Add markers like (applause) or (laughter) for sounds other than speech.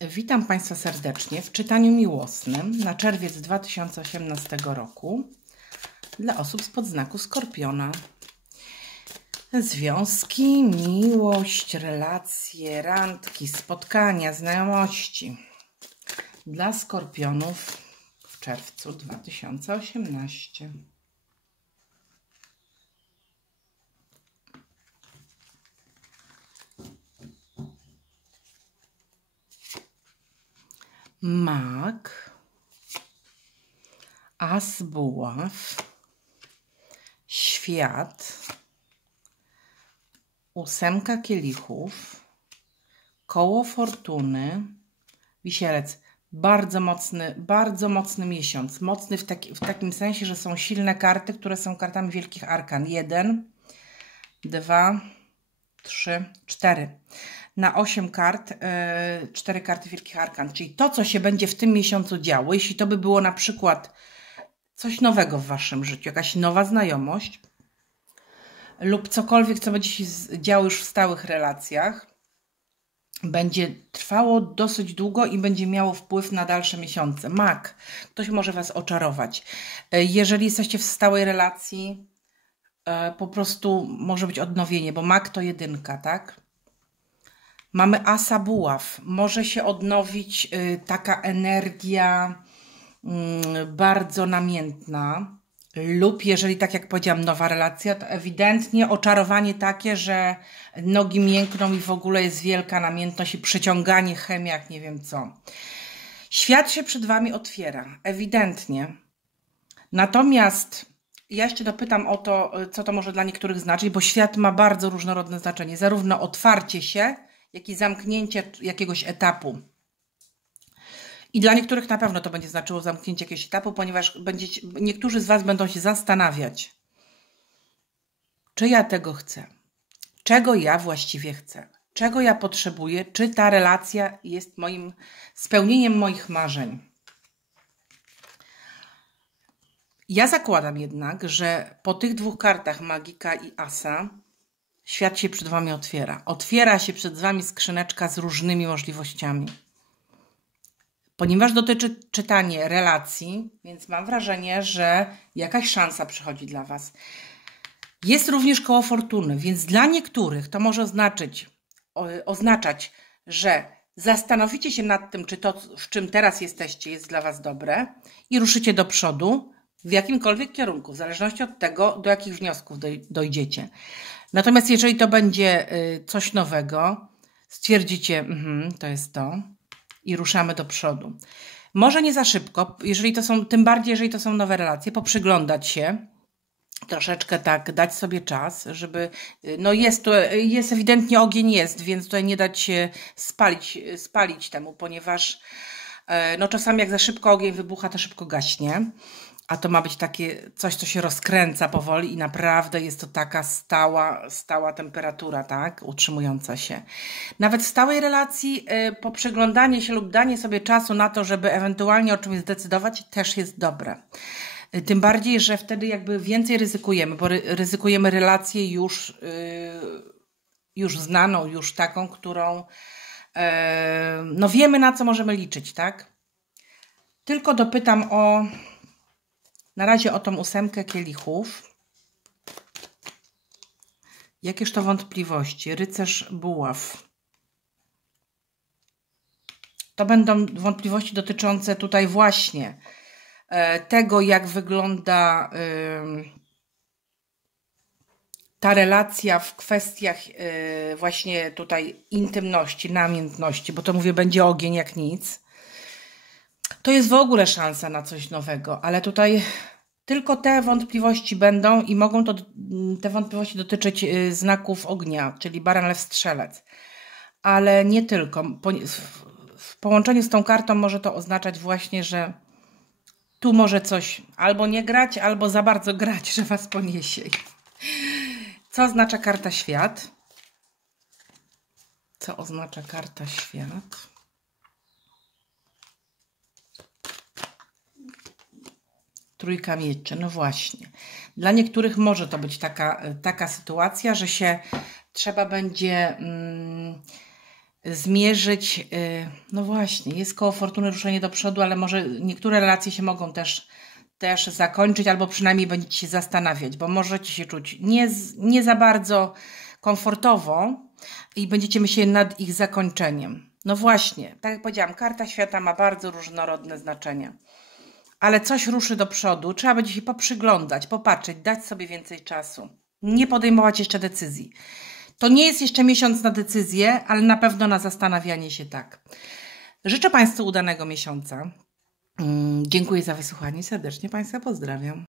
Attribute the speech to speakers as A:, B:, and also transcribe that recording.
A: Witam Państwa serdecznie w czytaniu miłosnym na czerwiec 2018 roku dla osób z podznaku Skorpiona. Związki, miłość, relacje, randki, spotkania, znajomości dla Skorpionów w czerwcu 2018. Mak, As buław, Świat, Ósemka kielichów, Koło fortuny, Wisielec. Bardzo mocny, bardzo mocny miesiąc. Mocny w, taki, w takim sensie, że są silne karty, które są kartami wielkich arkan. Jeden, dwa, trzy, cztery na 8 kart, yy, 4 karty Wielkich Arkan. Czyli to, co się będzie w tym miesiącu działo, jeśli to by było na przykład coś nowego w Waszym życiu, jakaś nowa znajomość lub cokolwiek, co będzie się działo już w stałych relacjach, będzie trwało dosyć długo i będzie miało wpływ na dalsze miesiące. Mak, ktoś może Was oczarować. E, jeżeli jesteście w stałej relacji, e, po prostu może być odnowienie, bo mak to jedynka, tak? Mamy asa buław. Może się odnowić y, taka energia mm, bardzo namiętna, lub jeżeli, tak jak powiedziałam, nowa relacja, to ewidentnie oczarowanie takie, że nogi miękną i w ogóle jest wielka namiętność i przyciąganie chemiak, nie wiem co. Świat się przed Wami otwiera, ewidentnie. Natomiast ja jeszcze dopytam o to, co to może dla niektórych znaczyć, bo świat ma bardzo różnorodne znaczenie. Zarówno otwarcie się, jak i zamknięcie jakiegoś etapu. I dla niektórych na pewno to będzie znaczyło zamknięcie jakiegoś etapu, ponieważ niektórzy z Was będą się zastanawiać, czy ja tego chcę, czego ja właściwie chcę, czego ja potrzebuję, czy ta relacja jest moim spełnieniem moich marzeń. Ja zakładam jednak, że po tych dwóch kartach Magika i Asa świat się przed Wami otwiera. Otwiera się przed Wami skrzyneczka z różnymi możliwościami. Ponieważ dotyczy czytanie relacji, więc mam wrażenie, że jakaś szansa przychodzi dla Was. Jest również koło fortuny, więc dla niektórych to może oznaczyć, oznaczać, że zastanowicie się nad tym, czy to, w czym teraz jesteście, jest dla Was dobre i ruszycie do przodu w jakimkolwiek kierunku, w zależności od tego, do jakich wniosków dojdziecie. Natomiast jeżeli to będzie y, coś nowego, stwierdzicie, mm, to jest to i ruszamy do przodu. Może nie za szybko, jeżeli to są, tym bardziej jeżeli to są nowe relacje, poprzyglądać się, troszeczkę tak, dać sobie czas, żeby, y, no jest tu, jest ewidentnie ogień jest, więc tutaj nie dać się spalić, spalić temu, ponieważ e, no czasami jak za szybko ogień wybucha, to szybko gaśnie a to ma być takie coś, co się rozkręca powoli i naprawdę jest to taka stała, stała temperatura, tak, utrzymująca się. Nawet w stałej relacji y, poprzyglądanie się lub danie sobie czasu na to, żeby ewentualnie o czymś zdecydować, też jest dobre. Y, tym bardziej, że wtedy jakby więcej ryzykujemy, bo ryzykujemy relację już, y, już znaną, już taką, którą no wiemy na co możemy liczyć, tak? Tylko dopytam o na razie o tą ósemkę kielichów. Jakież to wątpliwości? Rycerz buław. To będą wątpliwości dotyczące tutaj właśnie e, tego, jak wygląda ta relacja w kwestiach e, właśnie tutaj intymności, namiętności, bo to mówię, będzie ogień jak nic to jest w ogóle szansa na coś nowego, ale tutaj tylko te wątpliwości będą i mogą to, te wątpliwości dotyczyć y, znaków ognia, czyli baran, lew, strzelec. Ale nie tylko. W połączeniu z tą kartą może to oznaczać właśnie, że tu może coś albo nie grać, albo za bardzo (laughs) grać, że was poniesie. Co oznacza karta świat? Co oznacza karta świat? Trójka mieczy, no właśnie. Dla niektórych może to być taka, taka sytuacja, że się trzeba będzie mm, zmierzyć. y, No właśnie, jest koło fortuny ruszenie do przodu, ale może niektóre relacje się mogą też, też zakończyć, albo przynajmniej będziecie się zastanawiać, bo możecie się czuć nie, nie za bardzo komfortowo i będziecie myśleć nad ich zakończeniem. No właśnie, tak jak powiedziałam, karta świata ma bardzo różnorodne znaczenia. Ale coś ruszy do przodu, trzeba będzie się poprzyglądać, popatrzeć, dać sobie więcej czasu. Nie podejmować jeszcze decyzji. To nie jest jeszcze miesiąc na decyzję, ale na pewno na zastanawianie się tak. Życzę Państwu udanego miesiąca. Mm, Dziękuję za wysłuchanie. Serdecznie Państwa pozdrawiam.